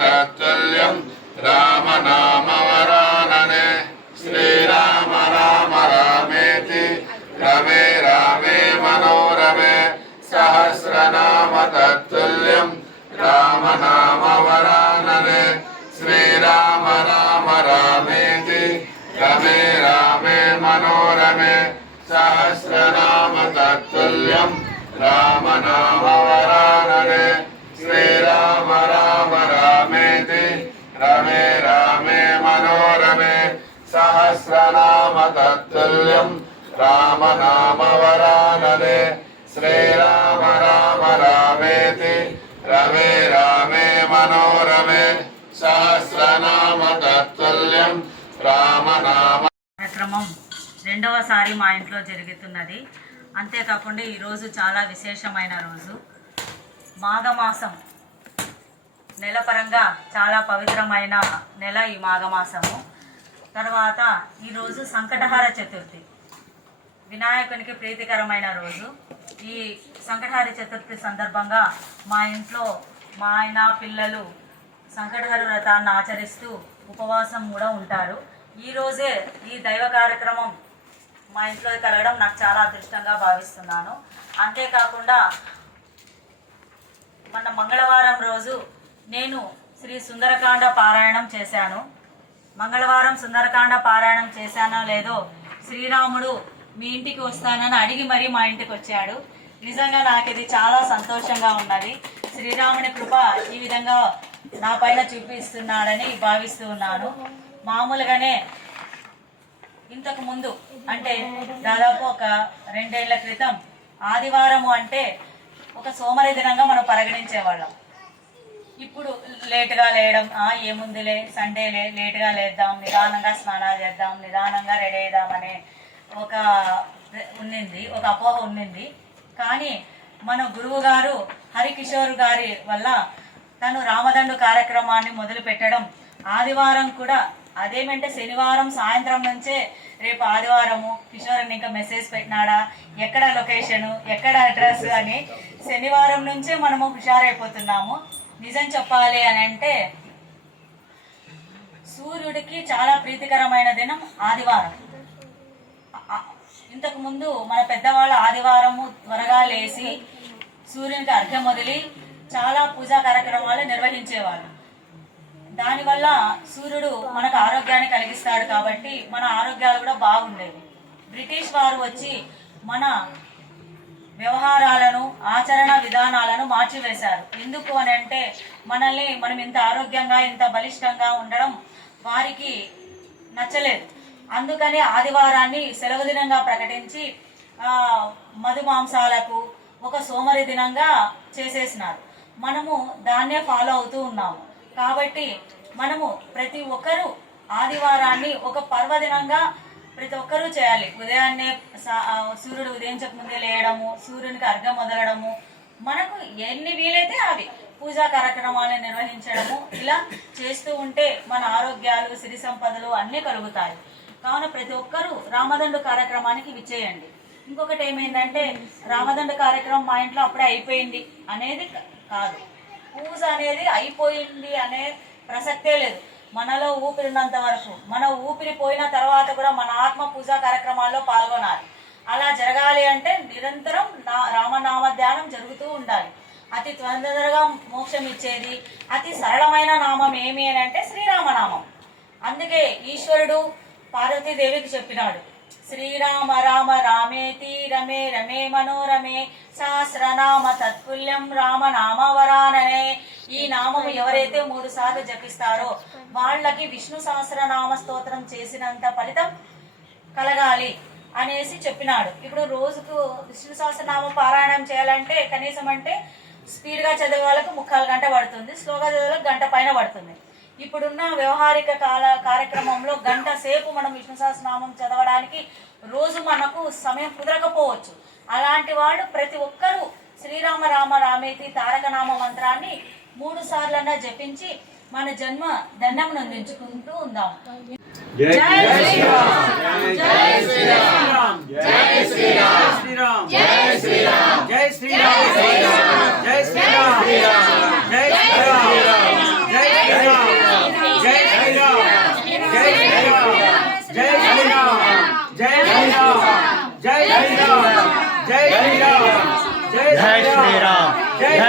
तत्तुल्यं रामनामवरानने श्रीराम राम रामेति रमे रामे मनोरमे सहस्रनाम तत्तुल्यं रामनामवरानने श्रीराम राम रामेति रमे रामे मनोरमे सहस्रनाम तत्तुल्यं रामनामवरानने श्रीराम राम रामेति रमे रामे मनोरमे सहस्रनाम तत्तुल्यं रामनामवरानने श्रीराम राम रामेति रमे रामे मनोरमे सहस्रनाम तत्तुल्यं रामनाम కార్యక్రమం రెండవసారి మా ఇంట్లో జరుగుతున్నది. అంతేకాకుండా ఈరోజు చాలా విశేషమైన రోజు. మాఘమాసం నెలపరంగా చాలా పవిత్రమైన నెల ఈ మాఘమాసము. తర్వాత ఈరోజు సంకటహార చతుర్థి, వినాయకునికి ప్రీతికరమైన రోజు. ఈ సంకటహార చతుర్థి సందర్భంగా మా ఇంట్లో మా ఆయన పిల్లలు సంకటహార వ్రతాన్ని ఆచరిస్తూ ఉపవాసం కూడా ఉంటారు. ఈరోజే ఈ దైవ కార్యక్రమం మా ఇంట్లో కలగడం నాకు చాలా అదృష్టంగా భావిస్తున్నాను. అంతేకాకుండా మొన్న మంగళవారం రోజు నేను శ్రీ సుందరకాండ పారాయణం చేశాను. మంగళవారం సుందరకాండ పారాయణం చేశానో లేదో శ్రీరాముడు మీ ఇంటికి వస్తానని అడిగి మరీ మా ఇంటికి వచ్చాడు. నిజంగా నాకు ఇది చాలా సంతోషంగా ఉన్నది. శ్రీరాముని కృప ఈ విధంగా నా పైన చూపిస్తున్నాడని భావిస్తూ ఉన్నాను. మామూలుగానే ఇంతకు ముందు అంటే దాదాపు ఒక 2 ఏళ్ల క్రితం ఆదివారము అంటే ఒక సోమవారం దినంగా మనం పరిగణించేవాళ్ళం. ఇప్పుడు లేటుగా లేయడం, ఏముందిలే సండేలే లేటుగా లేద్దాం, నిదానంగా స్నానాలు చేద్దాం, నిదానంగా రెడీ అవుదాం అనే ఒక అపోహ ఉన్నింది. కానీ మన గురువు గారు హరికిషోర్ గారి వల్ల తను రామదండు కార్యక్రమాన్ని మొదలు పెట్టడం, ఆదివారం కూడా అదేమంటే శనివారం సాయంత్రం నుంచే రేపు ఆదివారము కిషోర్ని ఇంకా మెసేజ్ పెట్టినాడా, ఎక్కడ లొకేషను, ఎక్కడ అడ్రస్ అని శనివారం నుంచే మనము హుషారైపోతున్నాము. నిజం చెప్పాలి అని అంటే సూర్యుడికి చాలా ప్రీతికరమైన దినం ఆదివారం. ఇంతకు ముందు మన పెద్దవాళ్ళు ఆదివారము త్వరగా లేచి సూర్యునికి అర్ఘ్యం వదిలి చాలా పూజా కార్యక్రమాలు నిర్వహించేవాళ్ళు. దానివల్ల సూర్యుడు మనకు ఆరోగ్యాన్ని కలిగిస్తాడు కాబట్టి మన ఆరోగ్యాలు కూడా బాగుండేవి. బ్రిటిష్ వారు వచ్చి మన వ్యవహారాలను ఆచరణ విధానాలను మార్చివేశారు. ఎందుకు అని అంటే మనం ఇంత ఆరోగ్యంగా ఇంత బలిష్టంగా ఉండడం వారికి నచ్చలేదు. అందుకని ఆదివారాన్ని సెలవు దినంగా ప్రకటించి మధుమాంసాలకు ఒక సోమవారి దినంగా చేసేసినారు. మనము దాన్నే ఫాలో అవుతూ ఉన్నాము. కాబట్టి మనము ప్రతి ఒక్కరూ ఆదివారాన్ని ఒక పర్వదినంగా ప్రతి ఒక్కరూ చేయాలి. ఉదయాన్నే సూర్యుడు ఉదయించక ముందే లేయడము, సూర్యునికి అర్ఘ్యం వదలడము, మనకు ఎన్ని వీలైతే అవి పూజా కార్యక్రమాలను నిర్వహించడము, ఇలా చేస్తూ ఉంటే మన ఆరోగ్యాలు సిరి సంపదలు అన్నీ కలుగుతాయి. కావున ప్రతి ఒక్కరూ రామదండు కార్యక్రమానికి విచ్చేయండి. ఇంకొకటి ఏమైందంటే రామదండు కార్యక్రమం మా ఇంట్లో అప్పుడే అయిపోయింది అనేది కాదు. పూజ అనేది అయిపోయింది అనే ప్రసక్తే లేదు. మనలో ఊపిరినంత వరకు, మన ఊపిరి పోయిన తర్వాత కూడా మన ఆత్మ పూజా కార్యక్రమాల్లో పాల్గొనాలి. అలా జరగాలి అంటే నిరంతరం రామనామ ధ్యానం జరుగుతూ ఉండాలి. అతి తొందరగా మోక్షం ఇచ్చేది అతి సరళమైన నామం ఏమి అని అంటే శ్రీరామనామం. అందుకే ఈశ్వరుడు పార్వతీదేవికి చెప్పినాడు, శ్రీరామ రామ రామేతి రమే రమే మనోరమే సహస్రనామ తత్తుల్యం రామనామవరాననే. ఈ నామము ఎవరైతే 3 సార్లు జపిస్తారో వాళ్ళకి విష్ణు సహస్రనామ స్తోత్రం చేసినంత ఫలితం కలగాలి అనేసి చెప్పినాడు. ఇప్పుడు రోజుకు విష్ణు సహస్రనామ పారాయణం చేయాలంటే కనీసం అంటే స్పీడ్గా చదివే వాళ్ళకు 3/4 గంట పడుతుంది, స్లోగా చదివే వాళ్ళకి గంట పైన పడుతుంది. ఇప్పుడున్న వ్యవహారిక కార్యక్రమంలో గంట సేపు మనం విష్ణు సహస్రనామం చదవడానికి రోజు మనకు సమయం కుదరకపోవచ్చు. అలాంటి వాళ్ళు ప్రతి ఒక్కరూ శ్రీరామ రామ రామేతి తారకనామ మంత్రాన్ని 3 సార్లన్నా జపించి మన జన్మ దండం నందించుకుంటూ ఉందాం. జై శ్రీరామ్, జై శ్రీరామ్, జై శ్రీరామ్, జై శ్రీరామ్, జై శ్రీరామ్, జై శ్రీరామ్, జై శ్రీరామ్, జై శ్రీరామ్, జై శ్రీరామ్ జై